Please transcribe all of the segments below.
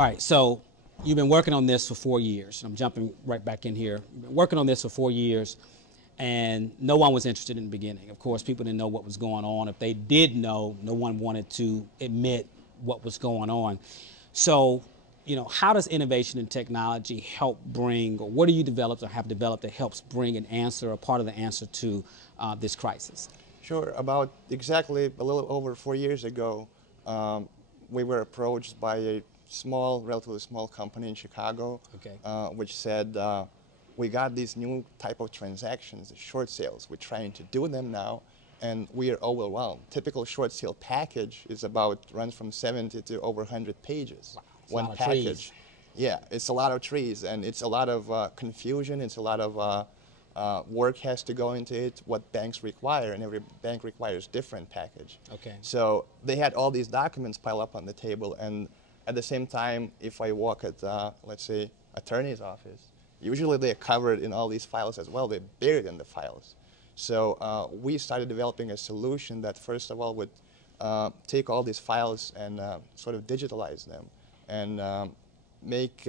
All right, so you've been working on this for 4 years. I'm jumping right back in here. You've been working on this for 4 years, and no one was interested in the beginning. Of course, people didn't know what was going on. If they did know, no one wanted to admit what was going on. So, how does innovation and technology help bring, or what do you develop or have developed that helps bring an answer, or part of the answer to this crisis? Sure. About exactly a little over 4 years ago, we were approached by a relatively small company in Chicago, Okay. Which said, we got these new type of transactions, the short sales. We're trying to do them now, and we are overwhelmed. Typical short sale package is runs from 70 to over 100 pages. Wow. One package. Trees. Yeah, it's a lot of trees, and it's a lot of confusion. It's a lot of work has to go into it, what banks require, and every bank requires different package. Okay. So they had all these documents piled up on the table, and at the same time, if I walk at, let's say, attorney's office, usually they're covered in all these files as well. They're buried in the files. So we started developing a solution that, first of all, would take all these files and sort of digitalize them and make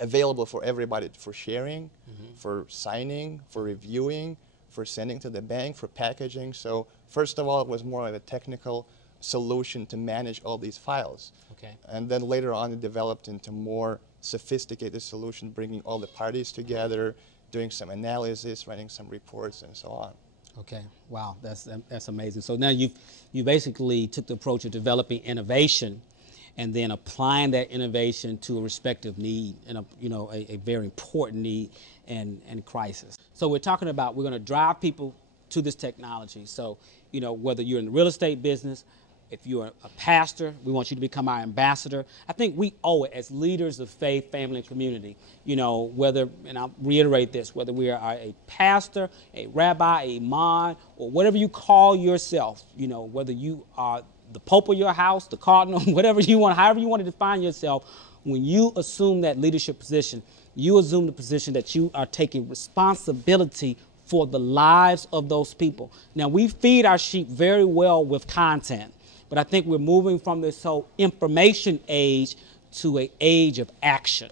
available for everybody for sharing, for signing, for reviewing, for sending to the bank, for packaging. So first of all, it was more of a technical solution to manage all these files. Okay. And then later on, it developed into more sophisticated solution, bringing all the parties together, doing some analysis, writing some reports, and so on. Okay. Wow, that's amazing. So now you basically took the approach of developing innovation, and then applying that innovation to a respective need, and a very important need and crisis. So we're talking about, we're going to drive people to this technology. So whether you're in the real estate business, if you're a pastor, we want you to become our ambassador. I think we owe it as leaders of faith, family, and community. Whether, and I'll reiterate this, whether we are a pastor, a rabbi, a imam, or whatever you call yourself, whether you are the Pope of your house, the cardinal, whatever you want, however you want to define yourself, when you assume that leadership position, you assume the position that you are taking responsibility for the lives of those people. Now, we feed our sheep very well with content, but I think we're moving from this whole information age to an age of action.